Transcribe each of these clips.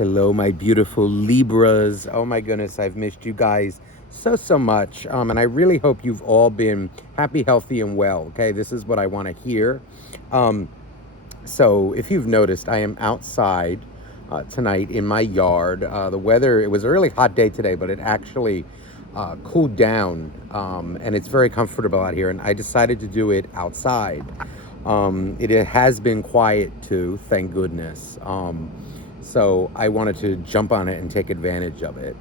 Hello, my beautiful Libras. Oh my goodness, I've missed you guys so much. And I really hope you've all been happy, healthy, and well. Okay, this is what I want to hear. Um, so, if you've noticed, I am outside tonight in my yard. The weather, it was a really hot day today, but it actually cooled down, and it's very comfortable out here. And I decided to do it outside. It has been quiet too, thank goodness. So I wanted to jump on it and take advantage of it.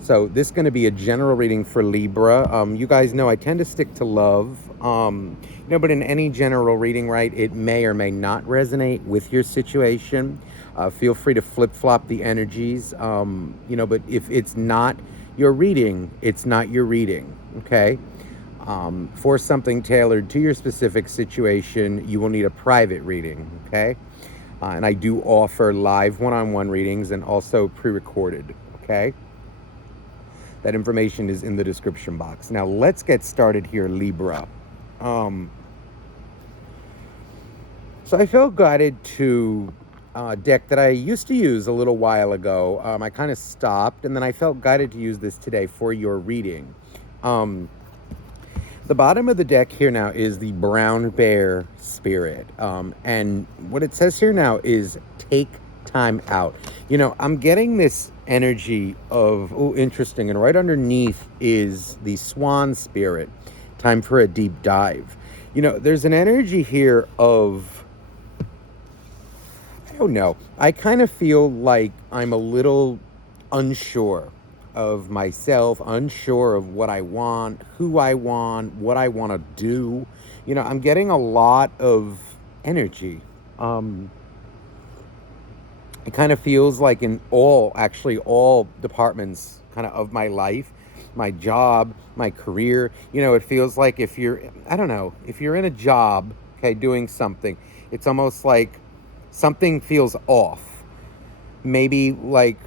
So this is going to be a general reading for Libra. You guys know I tend to stick to love. But in any general reading, right, it may or may not resonate with your situation. Feel free to flip-flop the energies. But if it's not your reading, it's not your reading, okay? For something tailored to your specific situation, you will need a private reading, okay? And I do offer live one-on-one readings and also pre-recorded, okay? That information is in the description box. Now, let's get started here, Libra. So I felt guided to a deck that I used to use a little while ago. I kind of stopped, and then I felt guided to use this today for your reading. The bottom of the deck here now is the brown bear spirit. And what it says here now is take time out. I'm getting this energy of, interesting. And right underneath is the swan spirit. Time for a deep dive. There's an energy here of, I don't know. I kind of feel like I'm a little unsure of myself, unsure of what I want, who I want, what I want to do. I'm getting a lot of energy. It kind of feels like in all departments kind of my life, my job, my career, it feels like if you're in a job, okay, doing something, it's almost like something feels off. Maybe like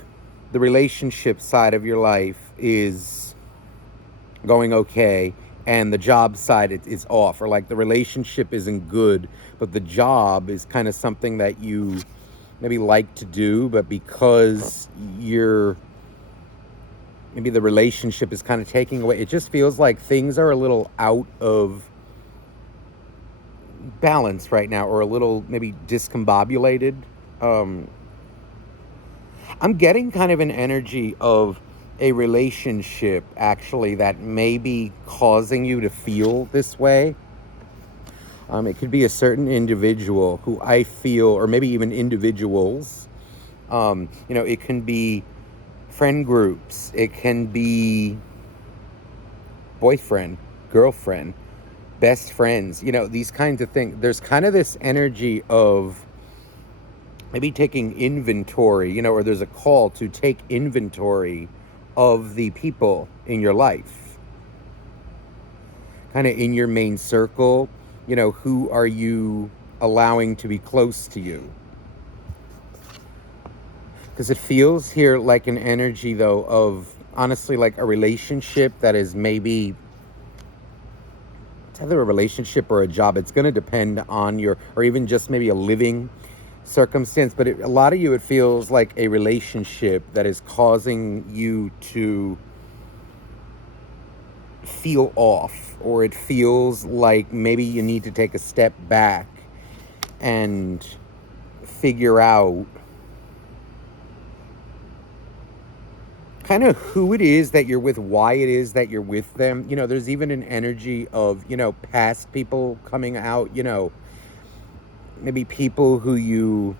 the relationship side of your life is going okay and the job side is off, or like the relationship isn't good, but the job is kind of something that you maybe like to do, but because maybe the relationship is kind of taking away, it just feels like things are a little out of balance right now, or a little maybe discombobulated. I'm getting kind of an energy of a relationship, actually, that may be causing you to feel this way. It could be a certain individual who I feel, or maybe even individuals. It can be friend groups. It can be boyfriend, girlfriend, best friends. These kinds of things. There's kind of this energy of maybe taking inventory, or there's a call to take inventory of the people in your life, kind of in your main circle. Who are you allowing to be close to you? Because it feels here like an energy, though, of honestly like a relationship that is maybe, it's either a relationship or a job. It's going to depend on or even just maybe a living circumstance, but a lot of you, it feels like a relationship that is causing you to feel off, or it feels like maybe you need to take a step back and figure out kind of who it is that you're with, why it is that you're with them. There's even an energy of, past people coming out, maybe people who you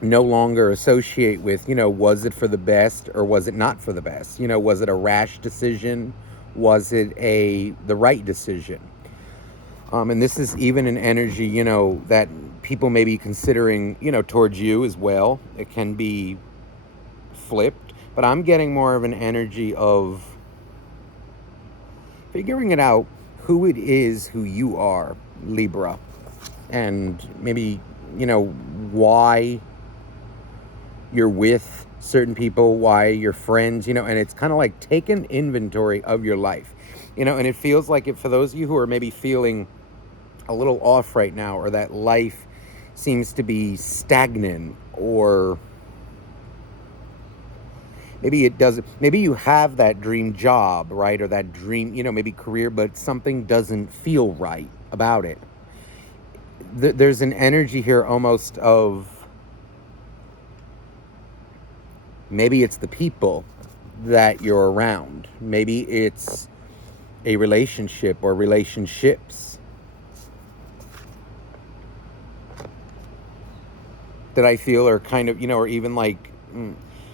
no longer associate with. Was it for the best or was it not for the best? Was it a rash decision? Was it the right decision? And this is even an energy, that people may be considering, towards you as well. It can be flipped, but I'm getting more of an energy of figuring it out, who it is, who you are, Libra. And maybe, why you're with certain people, why you're friends, and it's kind of like taking inventory of your life, and it feels like for those of you who are maybe feeling a little off right now, or that life seems to be stagnant, or Maybe it doesn't, maybe you have that dream job, right? Or that dream, maybe career, but something doesn't feel right about it. There's an energy here almost of maybe it's the people that you're around. Maybe it's a relationship or relationships that I feel are kind of, or even like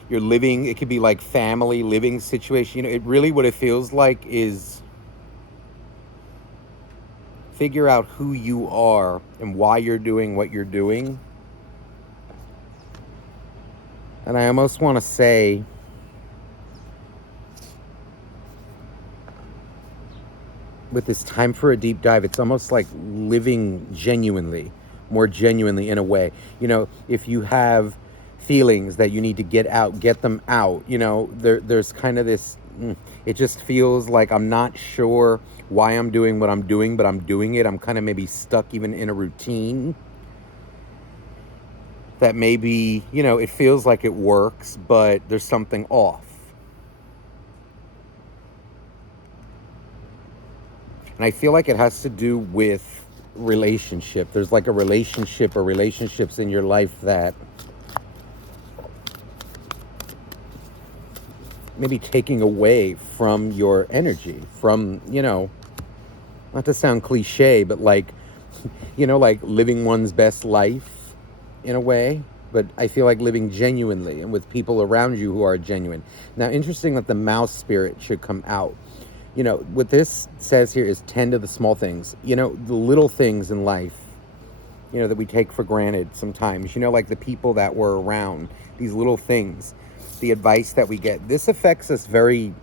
you're living, it could be like family living situation. It really, what it feels like is figure out who you are and why you're doing what you're doing. And I almost want to say, with this time for a deep dive, it's almost like living genuinely, more genuinely in a way. If you have feelings that you need to get out, get them out. There's kind of this, it just feels like I'm not sure why I'm doing what I'm doing, but I'm doing it. I'm kind of maybe stuck even in a routine that maybe, it feels like it works, but there's something off. And I feel like it has to do with relationship. There's like a relationship or relationships in your life that maybe taking away from your energy, from, not to sound cliche, but like, like living one's best life in a way. But I feel like living genuinely and with people around you who are genuine. Now, interesting that the mouse spirit should come out. What this says here is tend to the small things, the little things in life, that we take for granted sometimes, like the people that we're around, these little things, the advice that we get. This affects us very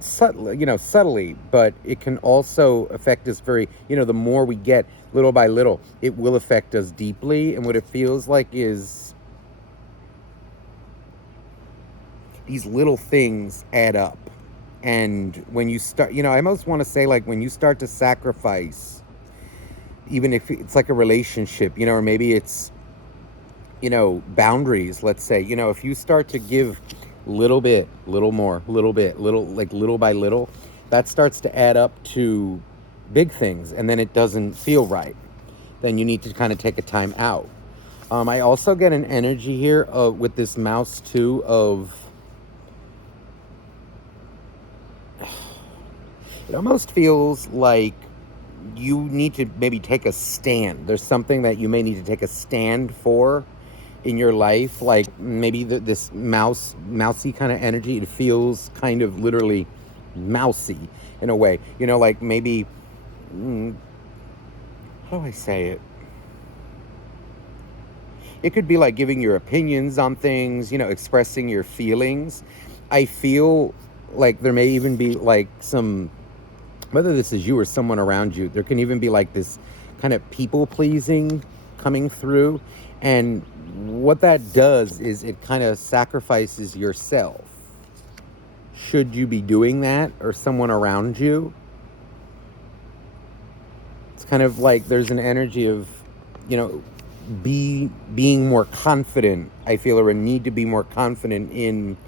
subtly, but it can also affect us very, the more we get little by little, it will affect us deeply. And what it feels like is these little things add up. And when you start, I almost want to say, like, when you start to sacrifice, even if it's like a relationship, or maybe it's, boundaries, let's say, if you start to give little bit, little more, little bit, little by little, that starts to add up to big things. And then it doesn't feel right. Then you need to kind of take a time out. I also get an energy here with this mouse too of, it almost feels like you need to maybe take a stand. There's something that you may need to take a stand for in your life. Like maybe this mousy kind of energy. It feels kind of literally mousy in a way. Like maybe, how do I say it? It could be like giving your opinions on things, expressing your feelings. I feel like there may even be like some, whether this is you or someone around you, there can even be like this kind of people pleasing coming through. And what that does is it kind of sacrifices yourself. Should you be doing that, or someone around you? It's kind of like there's an energy of, being more confident, I feel, or a need to be more confident in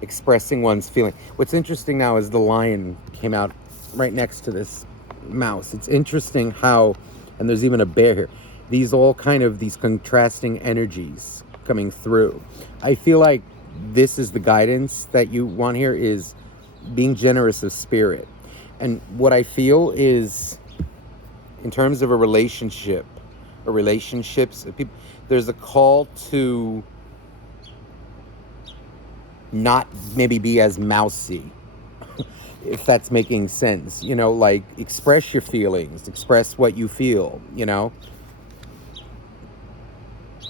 expressing one's feeling. What's interesting now is the lion came out right next to this mouse. It's interesting how, and there's even a bear here, these contrasting energies coming through. I feel like this is the guidance that you want here, is being generous of spirit. And what I feel is, in terms of a relationship or relationships, there's a call to not maybe be as mousy, if that's making sense. Like express your feelings, express what you feel,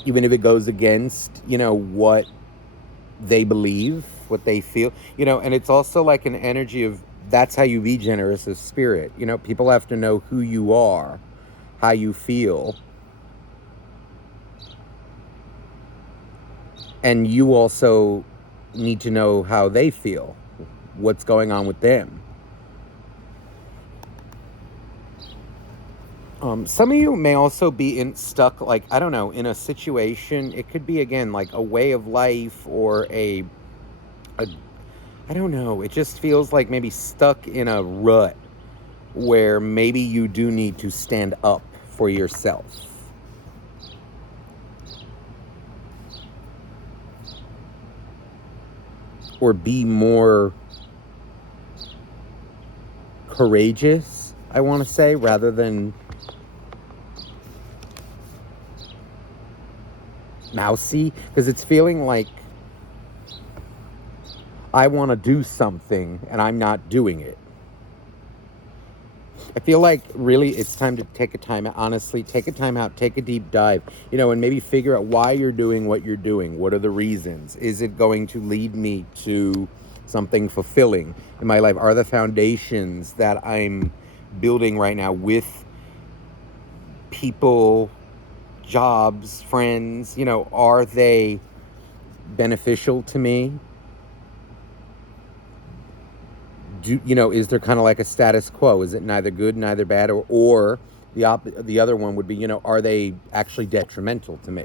even if it goes against, what they believe, what they feel, and it's also like an energy of, that's how you be generous of spirit. People have to know who you are, how you feel, and you also need to know how they feel, what's going on with them. Some of you may also be stuck, like, I don't know, in a situation. It could be, again, like a way of life or a I don't know. It just feels like maybe stuck in a rut where maybe you do need to stand up for yourself. Or be more courageous, I want to say, rather than mousy. Because it's feeling like I want to do something and I'm not doing it. I feel like really it's time to take a time out. Honestly, take a time out, take a deep dive, and maybe figure out why you're doing what you're doing. What are the reasons? Is it going to lead me to something fulfilling in my life? Are the foundations that I'm building right now with people, jobs, friends, are they beneficial to me? Is there kind of like a status quo? Is it neither good, neither bad, or the other one would be, are they actually detrimental to me?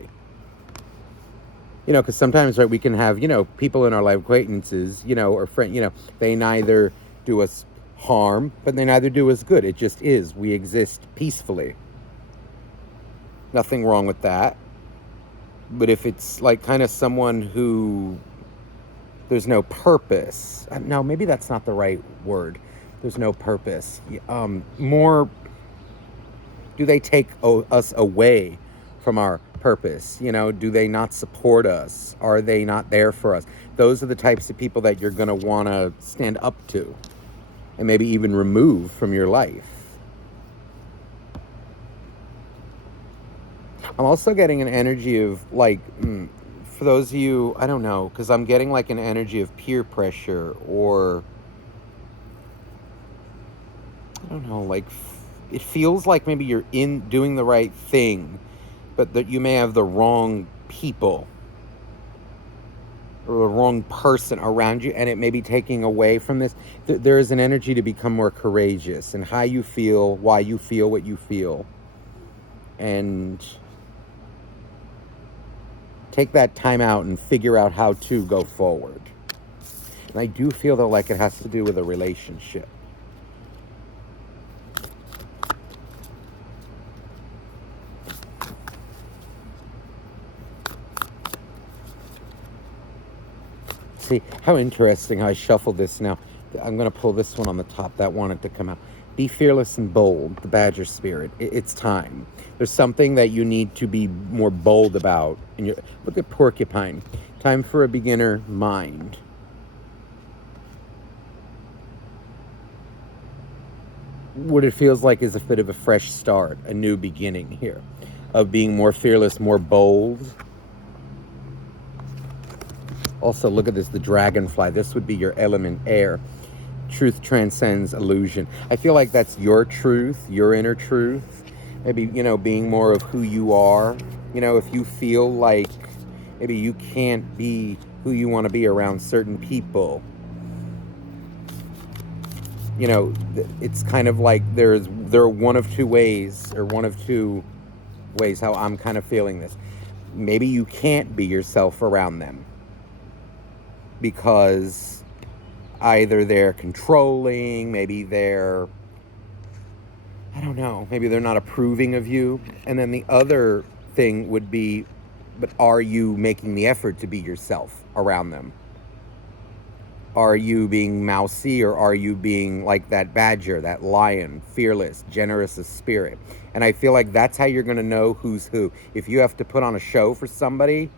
Because sometimes, right, we can have, people in our life, acquaintances, or friends, they neither do us harm, but they neither do us good. It just is. We exist peacefully. Nothing wrong with that. But if it's like kind of someone who there's no purpose. No, maybe that's not the right word. There's no purpose. More, do they take us away from our purpose? Do they not support us? Are they not there for us? Those are the types of people that you're going to want to stand up to and maybe even remove from your life. I'm also getting an energy of like, for those of you, I don't know, because I'm getting like an energy of peer pressure, or I don't know, like it feels like maybe you're in doing the right thing, but that you may have the wrong people or the wrong person around you, and it may be taking away from this. There is an energy to become more courageous and how you feel, why you feel what you feel, and take that time out and figure out how to go forward. And I do feel though like it has to do with a relationship. See, how interesting how I shuffled this now. I'm going to pull this one on the top that wanted to come out. Be fearless and bold, the Badger spirit. It's time. There's something that you need to be more bold about. Look at Porcupine. Time for a beginner mind. What it feels like is a bit of a fresh start, a new beginning here, of being more fearless, more bold. Also, look at this, the dragonfly. This would be your element, air. Truth transcends illusion. I feel like that's your truth, your inner truth. Maybe, being more of who you are. If you feel like maybe you can't be who you want to be around certain people, it's kind of like there are one of two ways how I'm kind of feeling this. Maybe you can't be yourself around them because either they're controlling, maybe they're, I don't know, maybe they're not approving of you. And then the other thing would be, but are you making the effort to be yourself around them? Are you being mousy, or are you being like that badger, that lion, fearless, generous of spirit? And I feel like that's how you're going to know who's who. If you have to put on a show for somebody,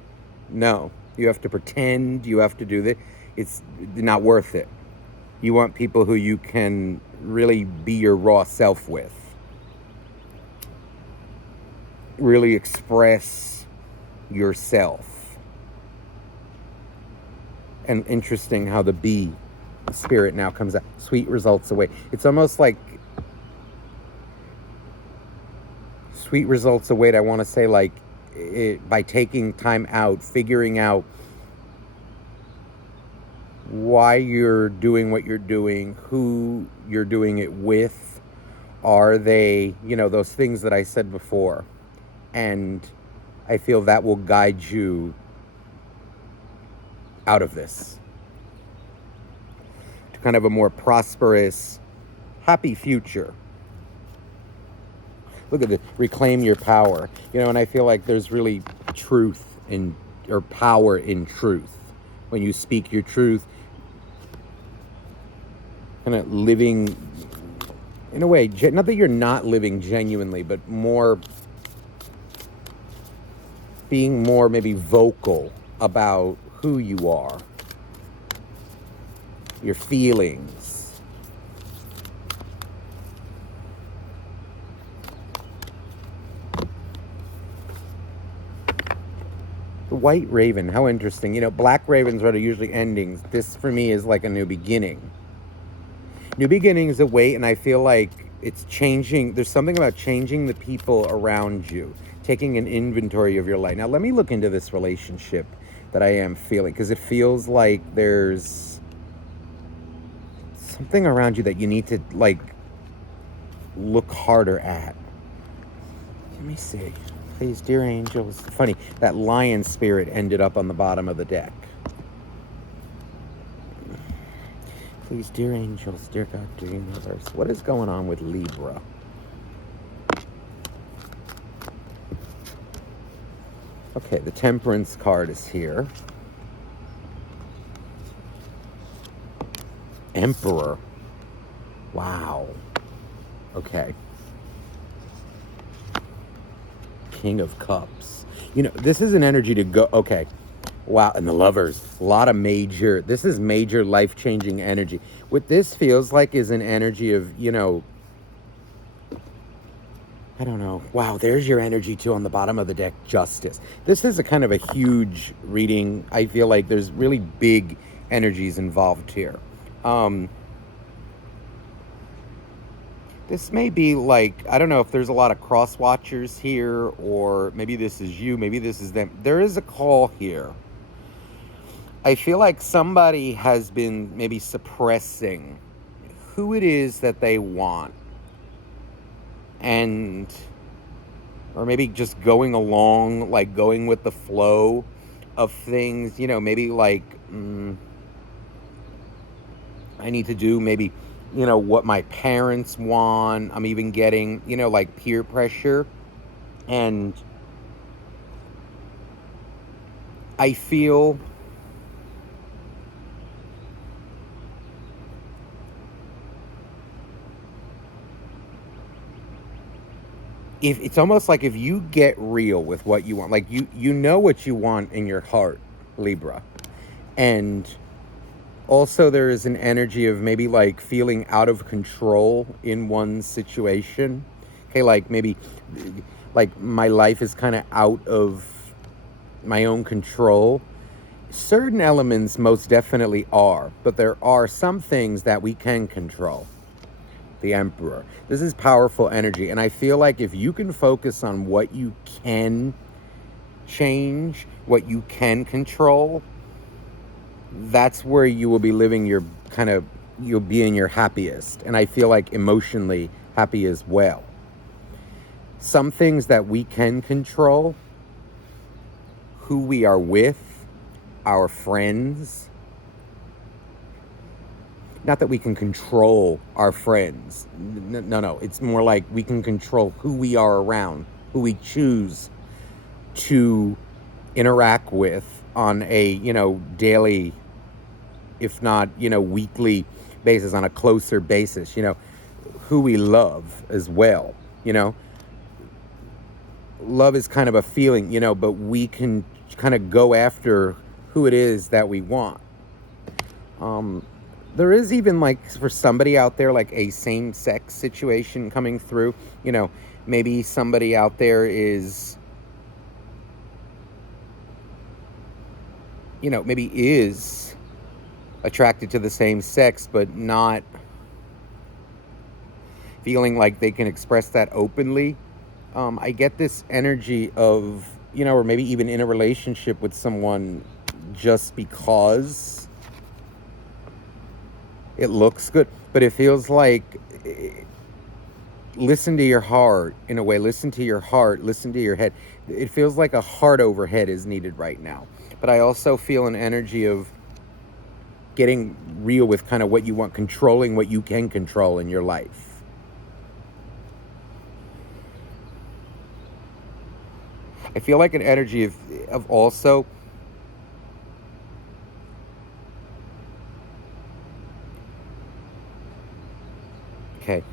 no. You have to pretend, you have to do this. It's not worth it. You want people who you can really be your raw self with. Really express yourself. And interesting how the bee spirit now comes out. Sweet results await. It's almost like sweet results await. I want to say like by taking time out, figuring out why you're doing what you're doing, who you're doing it with. Are they, those things that I said before? And I feel that will guide you out of this. kind of a more prosperous, happy future. Look at this, reclaim your power. You know, and I feel like there's really truth in, or power in truth. When you speak your truth, kind of living, in a way, not that you're not living genuinely, but more, being more maybe vocal about who you are, your feelings. The white raven, how interesting. You know, black ravens are usually endings. This for me is like a new beginning. New beginnings await, and I feel like it's changing. There's something about changing the people around you, taking an inventory of your life. Now, let me look into this relationship that I am feeling, because it feels like there's something around you that you need to, like, look harder at. Let me see. Please, dear angels. Funny, that lion spirit ended up on the bottom of the deck. Please, dear angels, dear God, dear universe, what is going on with Libra? Okay, the Temperance card is here. Emperor. Wow. Okay. King of Cups. You know, this is an energy to go, okay. Wow, and the Lovers. A lot of major, this is major life-changing energy. What this feels like is an energy of, you know, I don't know. Wow, there's your energy too on the bottom of the deck, Justice. This is a kind of a huge reading. I feel like there's really big energies involved here. This may be like, I don't know if there's a lot of cross watchers here, or maybe this is you, maybe this is them. There is a call here. I feel like somebody has been maybe suppressing who it is that they want. And, or maybe just going along, like going with the flow of things, you know, maybe like, I need to do maybe, you know, what my parents want. I'm even getting, you know, like peer pressure. And I feel if it's almost like if you get real with what you want, like you know what you want in your heart, Libra. And also there is an energy of maybe like feeling out of control in one situation. Okay, like maybe like my life is kind of out of my own control. Certain elements most definitely are, but there are some things that we can control. The Emperor. This is powerful energy, and I feel like if you can focus on what you can change, what you can control, that's where you will be living your kind of, you'll be in your happiest. And I feel like emotionally happy as well. Some things that we can control, who we are with, our friends. Not that we can control our friends. No. It's more like we can control who we are around, who we choose to interact with on a, you know, daily, if not, you know, weekly basis, on a closer basis, you know, who we love as well, you know. Love is kind of a feeling, you know, but we can kind of go after who it is that we want. There is even, like, for somebody out there, like a same-sex situation coming through. You know, maybe somebody out there is, you know, maybe is attracted to the same sex, but not feeling like they can express that openly. I get this energy of, you know, or maybe even in a relationship with someone just because it looks good, but it feels like, listen to your heart in a way. Listen to your heart, listen to your head. It feels like a heart over head is needed right now. But I also feel an energy of getting real with kind of what you want, controlling what you can control in your life. I feel like an energy of also okay,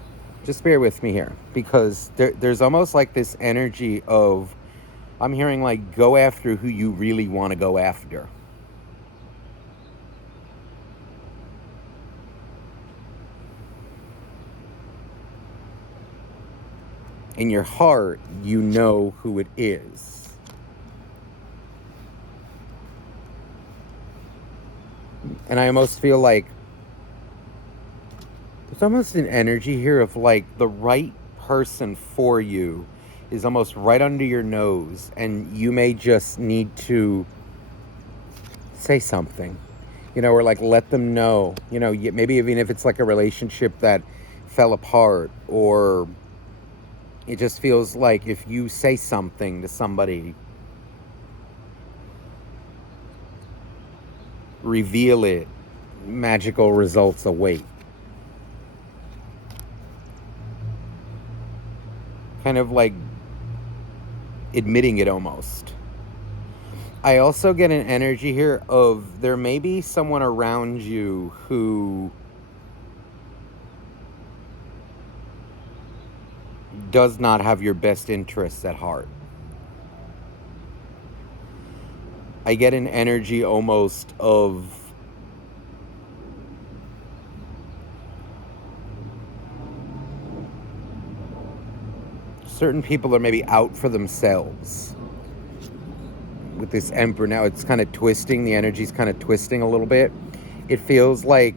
just bear with me here, because there's almost like this energy of, I'm hearing like, go after who you really want to go after. In your heart, you know who it is. And I almost feel like there's almost an energy here of like the right person for you is almost right under your nose, and you may just need to say something, or like let them know, maybe even if it's like a relationship that fell apart, or it just feels like if you say something to somebody, reveal it, magical results await. Kind of like admitting it almost. I also get an energy here of there may be someone around you who does not have your best interests at heart. I get an energy almost of certain people are maybe out for themselves. With this Emperor now, it's kind of twisting. The energy's kind of twisting a little bit. It feels like,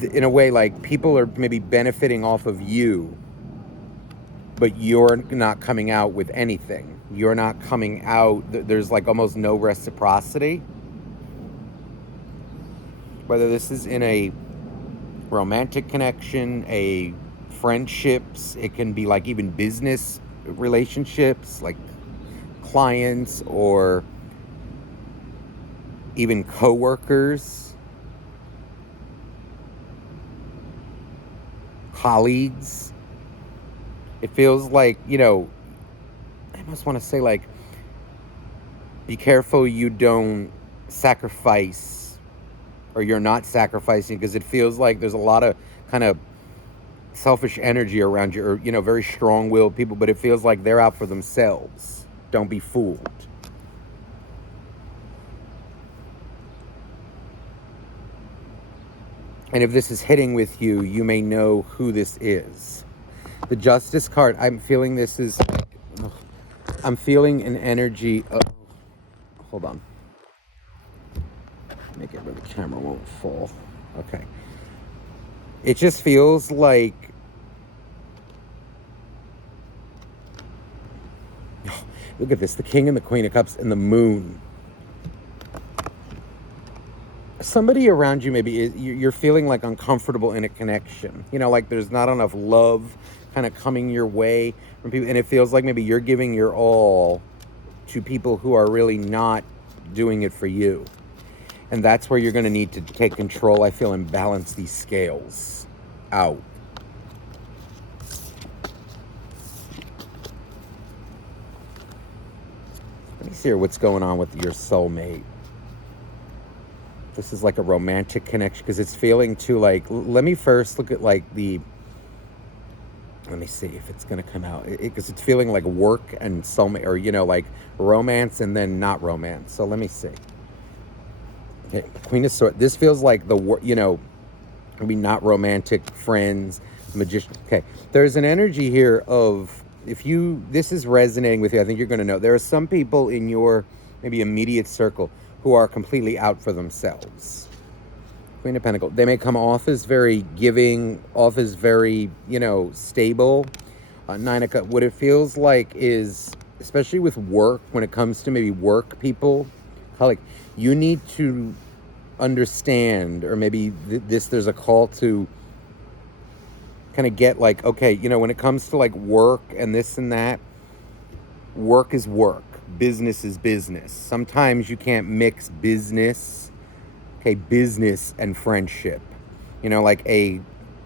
in a way, like people are maybe benefiting off of you, but you're not coming out with anything. You're not coming out. There's like almost no reciprocity. Whether this is in a romantic connection, a friendships, it can be like even business relationships, like clients or even co-workers, colleagues. It feels like, I almost want to say like, be careful you don't sacrifice, or you're not sacrificing, because it feels like there's a lot of kind of selfish energy around you, or, very strong-willed people, but it feels like they're out for themselves. Don't be fooled. And if this is hitting with you, you may know who this is. The Justice card, I'm feeling this is, I'm feeling an energy of, hold on. Make it where the camera won't fall. Okay. It just feels like, look at this, the King and the Queen of Cups and the Moon. Somebody around you, maybe you're feeling like uncomfortable in a connection. Like there's not enough love kind of coming your way from people. And it feels like maybe you're giving your all to people who are really not doing it for you. And that's where you're going to need to take control, I feel, and balance these scales out. Let me see here what's going on with your soulmate. This is like a romantic connection, because it's feeling too like, let me first look at like let me see if it's going to come out, because it's feeling like work and soulmate, or, like romance and then not romance. So let me see. Okay, Queen of Swords. This feels like maybe not romantic, friends, magician. Okay, there's an energy here of, if this is resonating with you, I think you're going to know. There are some people in your maybe immediate circle who are completely out for themselves. Queen of Pentacles. They may come off as very giving, off as very, stable. Nine of Cups. What it feels like is, especially with work, when it comes to maybe work people, like you need to understand, or maybe there's a call to kind of get like, okay, when it comes to like work and this and that, work is work, business is business. Sometimes you can't mix business, okay, business and friendship. Like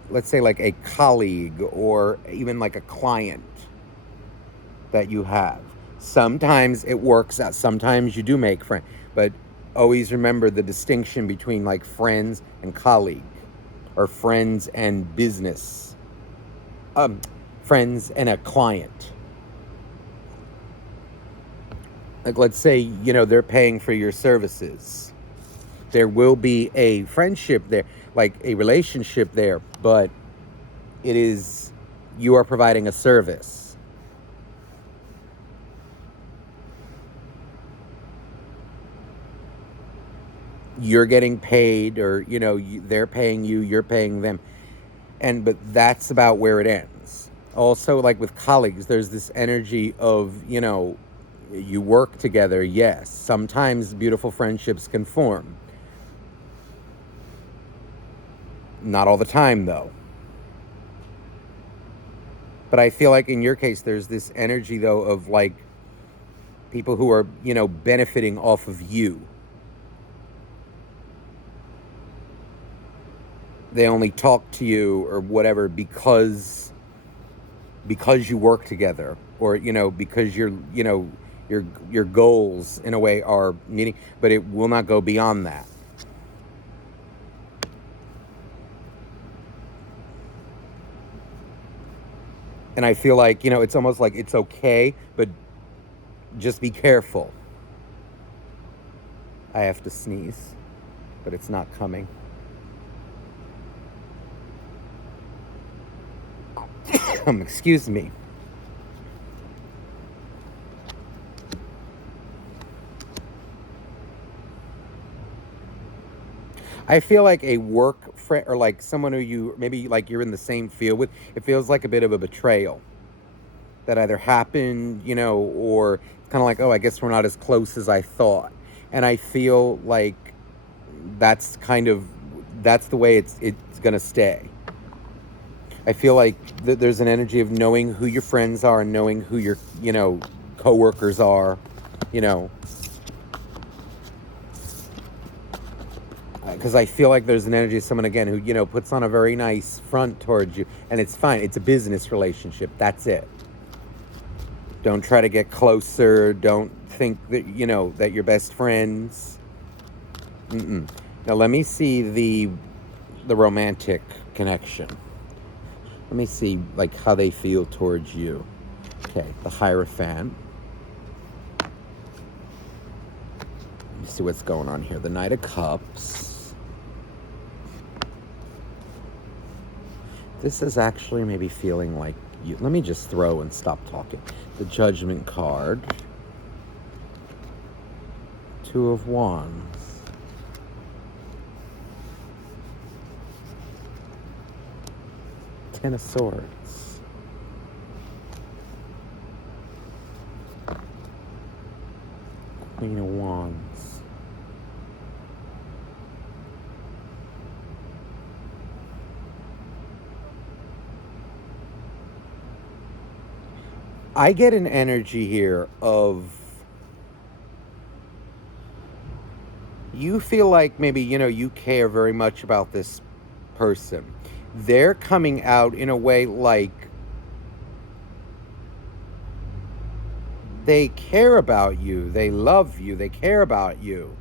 let's say like a colleague or even like a client that you have. Sometimes it works out. Sometimes you do make friends, but always remember the distinction between like friends and colleague, or friends and business, friends and a client. Like, let's say, they're paying for your services. There will be a friendship there, like a relationship there, but you are providing a service. You're getting paid, or, they're paying you, you're paying them. But that's about where it ends. Also, like with colleagues, there's this energy of, you work together, yes. Sometimes beautiful friendships can form. Not all the time, though. But I feel like in your case, there's this energy, though, of like people who are, benefiting off of you. They only talk to you or whatever because you work together, or, because your goals in a way are meeting, but it will not go beyond that. And I feel like, it's almost like it's okay, but just be careful. I have to sneeze, but it's not coming. Excuse me. I feel like a work friend, or like someone who you maybe like you're in the same field with, it feels like a bit of a betrayal that either happened, or it's kind of like, oh, I guess we're not as close as I thought. And I feel like that's the way it's going to stay. I feel like there's an energy of knowing who your friends are and knowing who your, coworkers are, because I feel like there's an energy of someone, again, who, puts on a very nice front towards you, and it's fine. It's a business relationship. That's it. Don't try to get closer. Don't think that, that you're best friends. Now, let me see the romantic connection. Let me see, like, how they feel towards you. Okay, the Hierophant. Let me see what's going on here. The Knight of Cups. This is actually maybe feeling like you. Let me just throw and stop talking. The Judgment card. Two of Wands. Ten of Swords. Queen of Wands. I get an energy here of you feel like maybe, you care very much about this person. They're coming out in a way like they care about you, they love you, they care about you.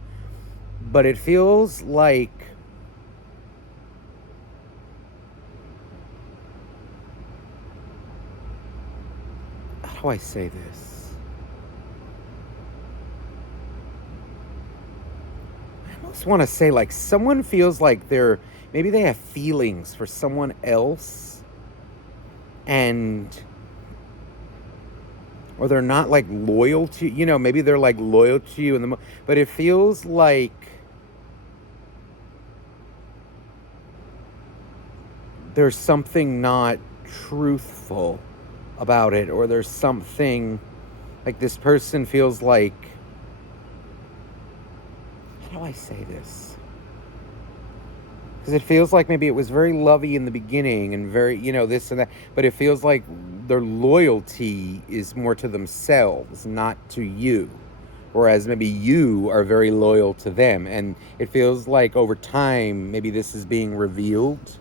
But it feels like how do I say this? I almost want to say like someone feels like maybe they have feelings for someone else, or they're not like loyal to, maybe they're like loyal to you but it feels like there's something not truthful about it, or there's something like this person feels like, how do I say this? Because it feels like maybe it was very lovey in the beginning and very, this and that, but it feels like their loyalty is more to themselves, not to you, whereas maybe you are very loyal to them. And it feels like over time, maybe this is being revealed.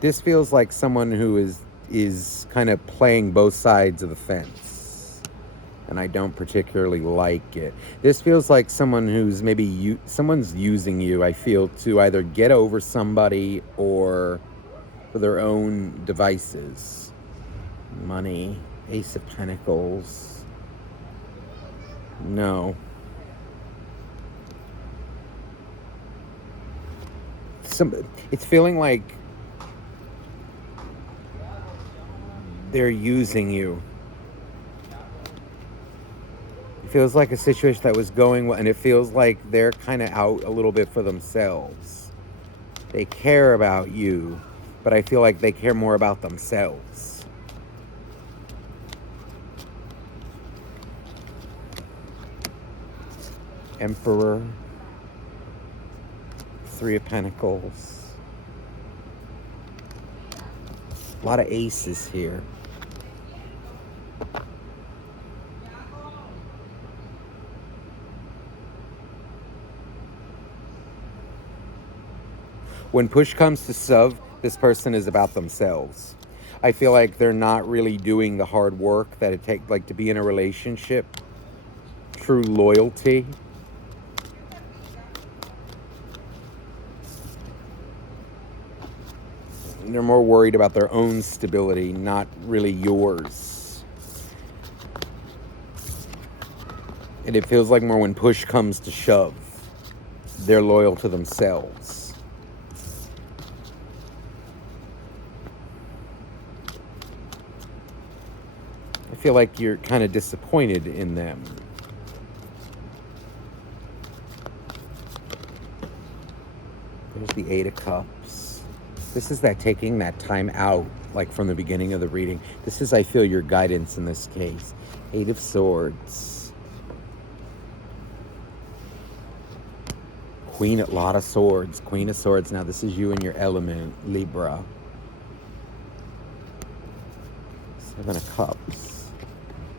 This feels like someone who is kind of playing both sides of the fence, and I don't particularly like it. This feels like someone who's maybe someone's using you, I feel, to either get over somebody or for their own devices. Money, Ace of Pentacles. No. It's feeling like they're using you. It feels like a situation that was going well, and it feels like they're kind of out a little bit for themselves. They care about you, but I feel like they care more about themselves. Emperor, Three of Pentacles. A lot of aces here. When push comes to shove, this person is about themselves. I feel like they're not really doing the hard work that it takes, like, to be in a relationship. True loyalty. They're more worried about their own stability, not really yours. And it feels like more when push comes to shove, they're loyal to themselves. I feel like you're kind of disappointed in them. There's the Eight of Cups. This is that taking that time out, like from the beginning of the reading. This is, I feel, your guidance in this case. Eight of Swords. Queen, a lot of swords. Queen of Swords. Now, this is you in your element, Libra. Seven of Cups.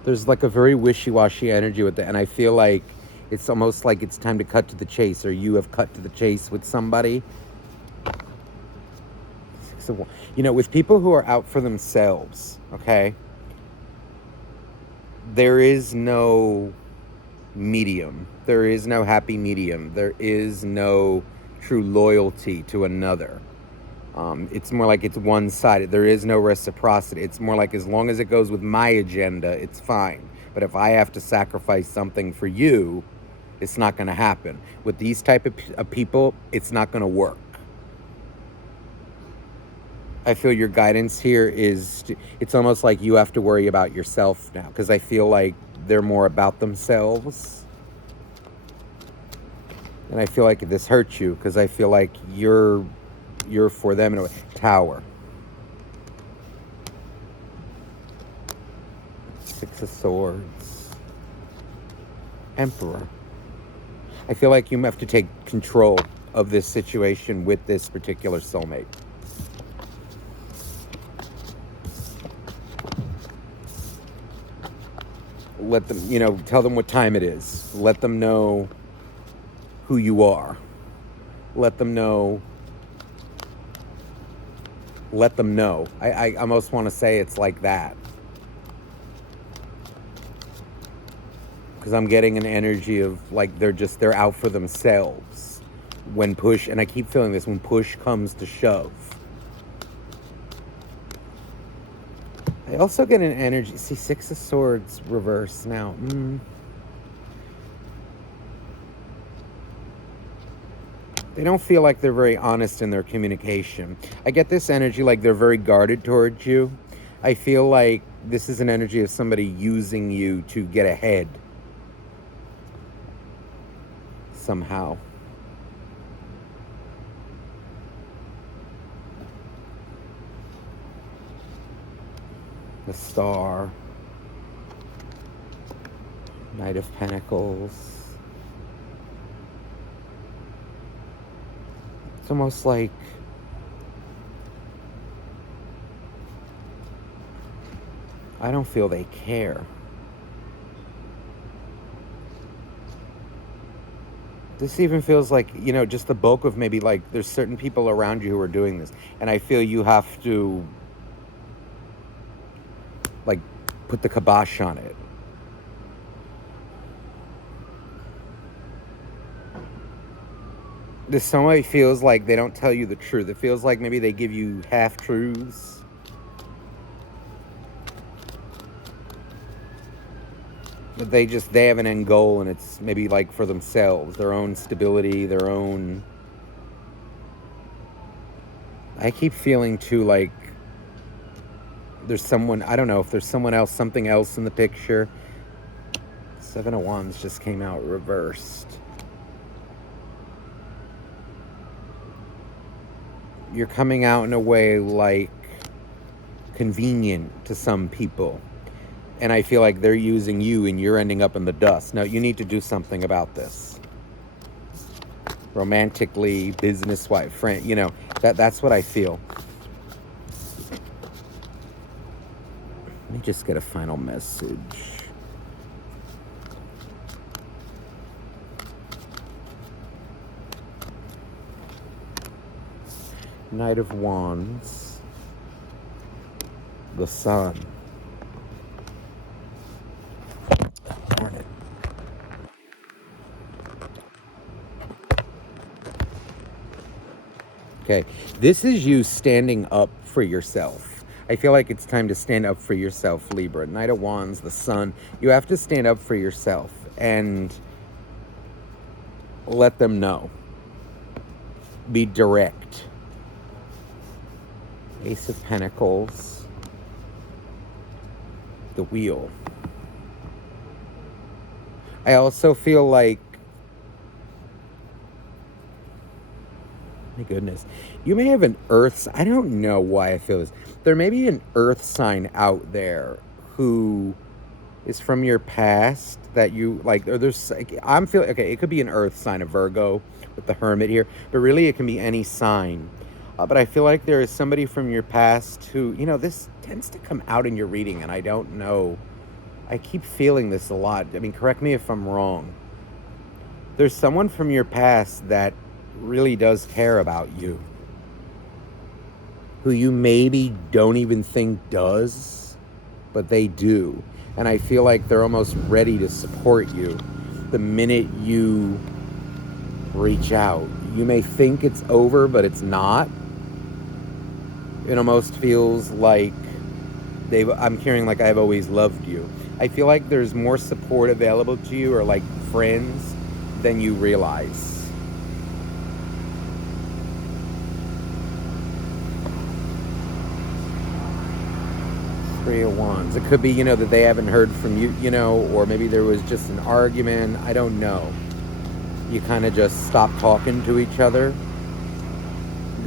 There's like a very wishy-washy energy with that, and I feel like it's almost like it's time to cut to the chase, or you have cut to the chase with somebody. So, you know, with people who are out for themselves, okay, there is no medium. There is no happy medium. There is no true loyalty to another. It's more like it's one-sided. There is no reciprocity. It's more like, as long as it goes with my agenda, it's fine. But if I have to sacrifice something for you, it's not going to happen. With these type of people, it's not going to work. I feel your guidance here is, it's almost like you have to worry about yourself now, because I feel like they're more about themselves. And I feel like this hurts you, because I feel like you're for them in a way. Tower. Six of Swords. Emperor. I feel like you have to take control of this situation with this particular soulmate. Let them, you know, tell them what time it is. Let them know who you are. Let them know. Let them know. I almost want to say it's like that. Because I'm getting an energy of like they're out for themselves. When push, and I keep feeling this, when push comes to shove. I also get an energy, see, Six of Swords reverse now. They don't feel like they're very honest in their communication. I get this energy like they're very guarded towards you. I feel like this is an energy of somebody using you to get ahead. Somehow. The Star. Knight of Pentacles. It's almost like I don't feel they care. This even feels like, just the bulk of maybe like there's certain people around you who are doing this. And I feel you have to like put the kibosh on it. This somebody feels like they don't tell you the truth. It feels like maybe they give you half truths. But they have an end goal, and it's maybe like for themselves, their own stability, their own. I keep feeling too like there's someone, I don't know if there's someone else, something else in the picture. Seven of Wands just came out reversed. You're coming out in a way like convenient to some people. And I feel like they're using you and you're ending up in the dust. Now, you need to do something about this. Romantically, business-wise, friend, that's what I feel. Let me just get a final message. Knight of Wands. The Sun. Morning. Okay, this is you standing up for yourself. I feel like it's time to stand up for yourself, Libra. Knight of Wands, the Sun. You have to stand up for yourself and let them know. Be direct. Ace of Pentacles. The Wheel. I also feel like, my goodness, you may have an earth, I don't know why I feel this. There may be an earth sign out there who is from your past that you like, or I'm feeling, okay, it could be an earth sign, a Virgo with the Hermit here, but really it can be any sign. But I feel like there is somebody from your past who, this tends to come out in your reading, and I don't know. I keep feeling this a lot. I mean, correct me if I'm wrong. There's someone from your past that really does care about you, who you maybe don't even think does, but they do. And I feel like they're almost ready to support you the minute you reach out. You may think it's over, but it's not. It almost feels like I'm hearing like I've always loved you. I feel like there's more support available to you, or like friends, than you realize. Three of Wands. It could be, that they haven't heard from you, or maybe there was just an argument. I don't know. You kind of just stopped talking to each other.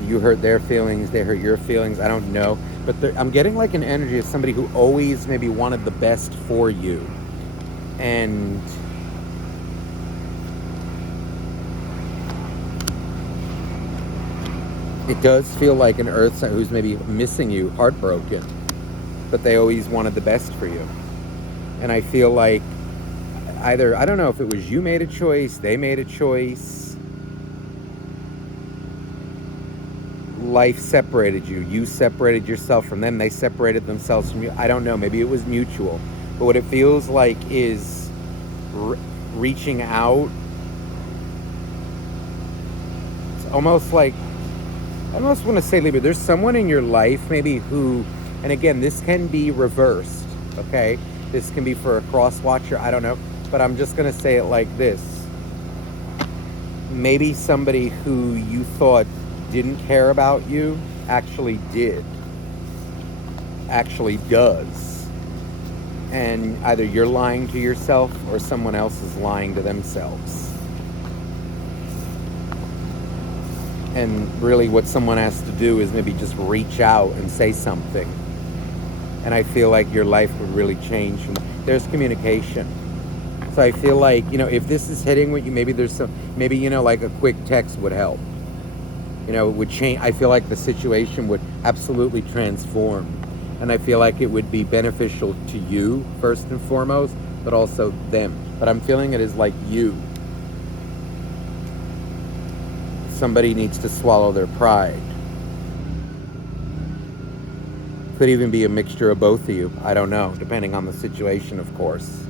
You hurt their feelings, they hurt your feelings. I don't know. But I'm getting like an energy of somebody who always maybe wanted the best for you. And it does feel like an earth sign who's maybe missing you, heartbroken. But they always wanted the best for you. And I feel like either, I don't know if it was you made a choice, they made a choice. Life separated you. You separated yourself from them. They separated themselves from you. I don't know. Maybe it was mutual. But what it feels like is reaching out. It's almost like, I almost want to say, Libra, there's someone in your life maybe who, and again, this can be reversed, okay? This can be for a cross watcher. I don't know. But I'm just going to say it like this. Maybe somebody who you thought didn't care about you actually did, actually does. And either you're lying to yourself or someone else is lying to themselves. And really what someone has to do is maybe just reach out and say something. And I feel like your life would really change. There's communication. So I feel like, if this is hitting with you, maybe there's some, maybe, like a quick text would help. It would change. I feel like the situation would absolutely transform. And I feel like it would be beneficial to you, first and foremost, but also them. But I'm feeling it is like you. somebody needs to swallow their pride. Could even be a mixture of both of you. I don't know, depending on the situation, of course.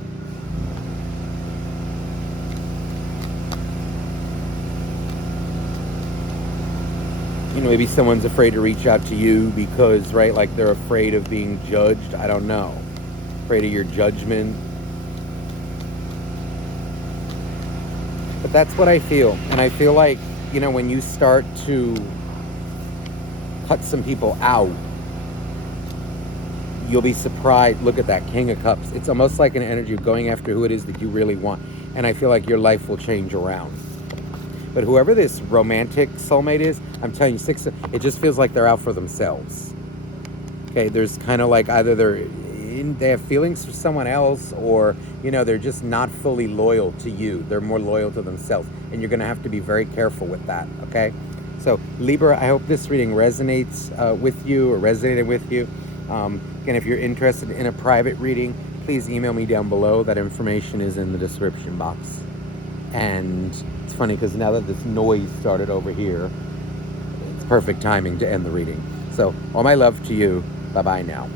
You know, maybe someone's afraid to reach out to you because, right, like they're afraid of being judged. I don't know. Afraid of your judgment. But that's what I feel. And I feel like, you know, when you start to cut some people out, you'll be surprised. Look at that, King of Cups. It's almost like an energy of going after who it is that you really want. And I feel like your life will change around. But whoever this romantic soulmate is, I'm telling you, it just feels like they're out for themselves. Okay, there's kind of like either they have feelings for someone else, or, you know, they're just not fully loyal to you. They're more loyal to themselves. And you're going to have to be very careful with that, okay? So, Libra, I hope this reading resonates with you or resonated with you. Again, if you're interested in a private reading, please email me down below. That information is in the description box. And it's funny because now that this noise started over here, it's perfect timing to end the reading. So, all my love to you. Bye-bye now.